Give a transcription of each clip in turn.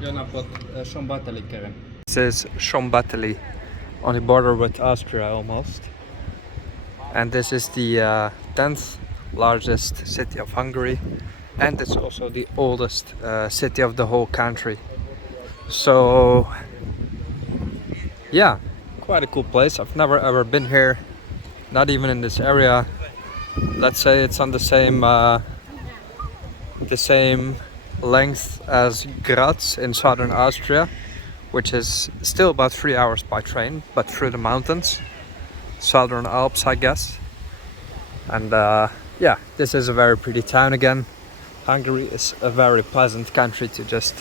This is Szombathely, on the border with Austria almost. And this is the 10th largest city of Hungary, and it's also the oldest city of the whole country. So yeah, quite a cool place. I've never ever been here, not even in this area. Let's say it's on the same length as Graz in southern Austria, which is still about 3 hours by train, but through the mountains, southern Alps, I guess. And yeah, this is a very pretty town again. Hungary is a very pleasant country to just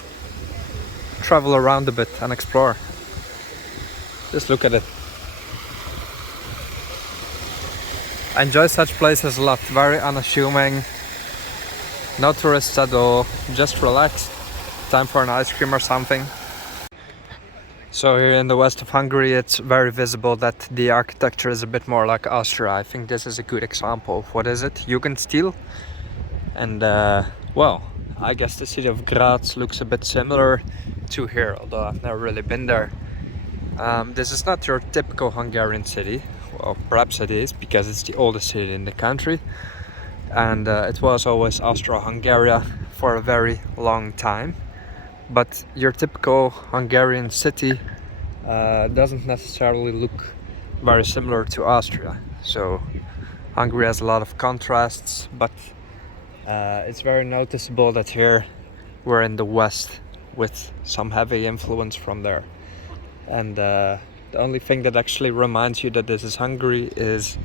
travel around a bit and explore. Just look at it. I enjoy such places a lot, very unassuming, no tourists at all, just relaxed, time for an ice cream or something. So here in the west of Hungary, it's very visible that the architecture is a bit more like Austria. I think this is a good example of, what is it, Jugendstil? And well, I guess the city of Graz looks a bit similar to here, although I've never really been there. This is not your typical Hungarian city. Well, perhaps it is, because it's the oldest city in the country. And it was always Austro-Hungary for a very long time. But your typical Hungarian city doesn't necessarily look very similar to Austria. So Hungary has a lot of contrasts, but it's very noticeable that here we're in the west with some heavy influence from there. And the only thing that actually reminds you that this is Hungary is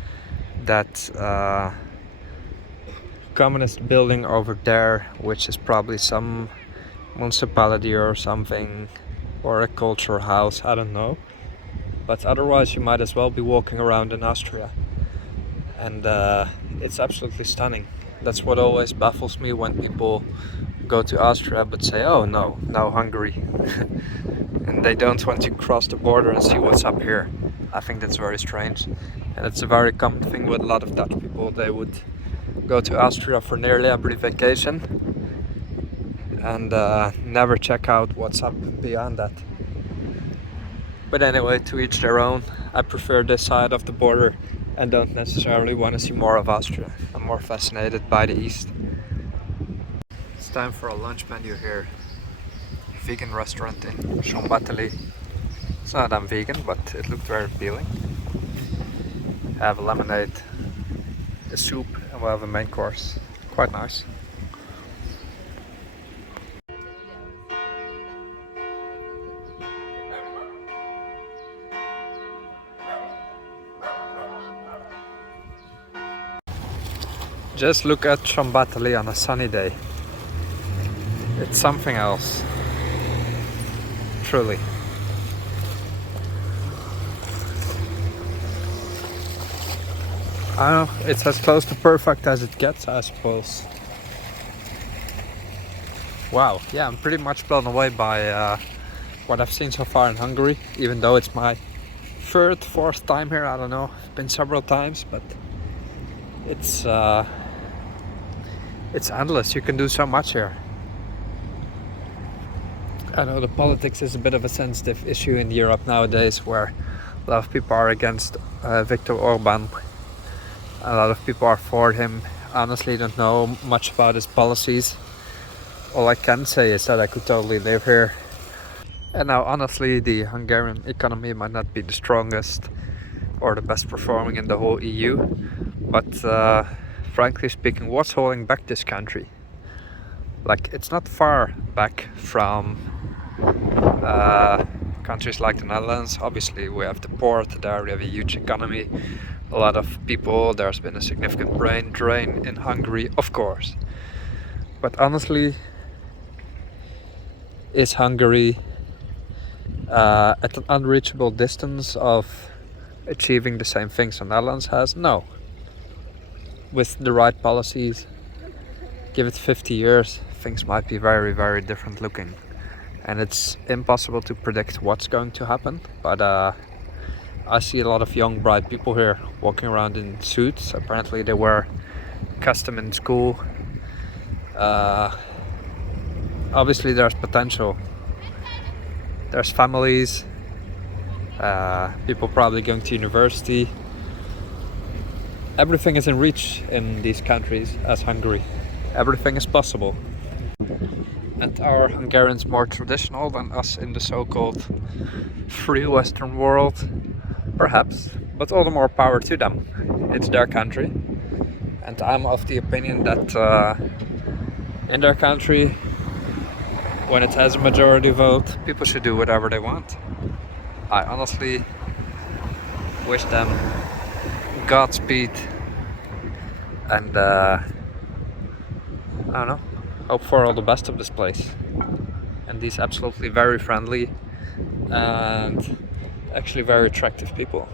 that communist building over there, which is probably some municipality or something, or a culture house, I don't know. But otherwise you might as well be walking around in Austria. And it's absolutely stunning. That's what always baffles me when people go to Austria but say, oh no, now Hungary. And they don't want to cross the border and see what's up here. I think that's very strange. And it's a very common thing with a lot of Dutch people. They would go to Austria for nearly every vacation and never check out what's up beyond that. But anyway, to each their own. I prefer this side of the border and don't necessarily want to see more of Austria. I'm more fascinated by the east. It's time for a lunch menu here. Vegan restaurant in Szombathely. It's not that I'm vegan, but it looked very appealing. I have a lemonade, a soup, and we'll have a main course. Quite nice. Just look at Szombathely on a sunny day. It's something else. Truly. I don't know, it's as close to perfect as it gets, I suppose. Wow, yeah, I'm pretty much blown away by what I've seen so far in Hungary, even though it's my third, fourth time here, I don't know. I've been several times, but it's endless. You can do so much here. I know the politics is a bit of a sensitive issue in Europe nowadays, where a lot of people are against Viktor Orban. A lot of people are for him. Honestly, don't know much about his policies. All I can say is that I could totally live here. And now, honestly, the Hungarian economy might not be the strongest or the best performing in the whole EU, but frankly speaking, what's holding back this country? Like, it's not far back from countries like the Netherlands. Obviously, we have the port there, we have a huge economy, a lot of people, there's been a significant brain drain in Hungary, of course. But honestly, is Hungary at an unreachable distance of achieving the same things the Netherlands has? No. With the right policies, give it 50 years, things might be very, very different looking. And it's impossible to predict what's going to happen, but I see a lot of young, bright people here walking around in suits. Apparently they wear custom in school. Obviously there's potential, There's families, people probably going to university. Everything is in reach in these countries as Hungary. Everything is possible. And are Hungarians more traditional than us in the so-called free Western world? Perhaps, but all the more power to them. It's their country. And I'm of the opinion that in their country, when it has a majority vote, people should do whatever they want. I honestly wish them Godspeed and I don't know, hope for all the best of this place. And these absolutely very friendly and actually very attractive people.